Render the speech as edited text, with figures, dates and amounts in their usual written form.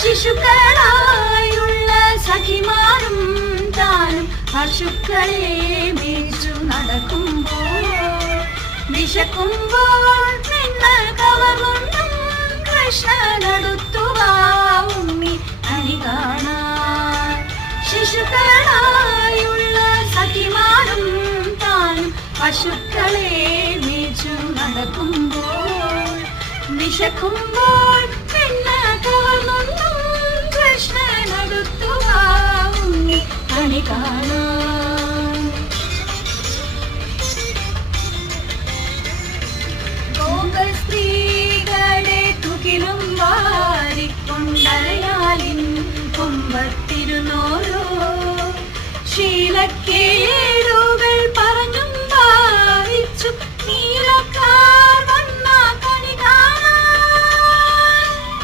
ശിശുക്കളായുള്ള സഖിമാരും താനും പശുക്കളെ മേച്ചു നടക്കുമ്പോൾ വിശക്കുമ്പോൾ നിങ്ങൾ കവർന്നും കൃഷ്ണനടുത്തുവാ ഉണ്ണി അണി കാണാൻ. ശിശുക്കളായുള്ള സഖിമാരും താനും പശുക്കളെ മേച്ചു നടക്കുമ്പോൾ വിശക്കുമ്പോൾ നിങ്ങൾ കവർന്നും കൃഷ്ണനടുത്തുവാ ഉണ്ണി അണി കാണാൻ. സ്ത്രീകളെ തുകിലും വാരിക്കൊണ്ടയാലിൻ കൊമ്പത്തിരുന്നോരോ ശീലക്കേട്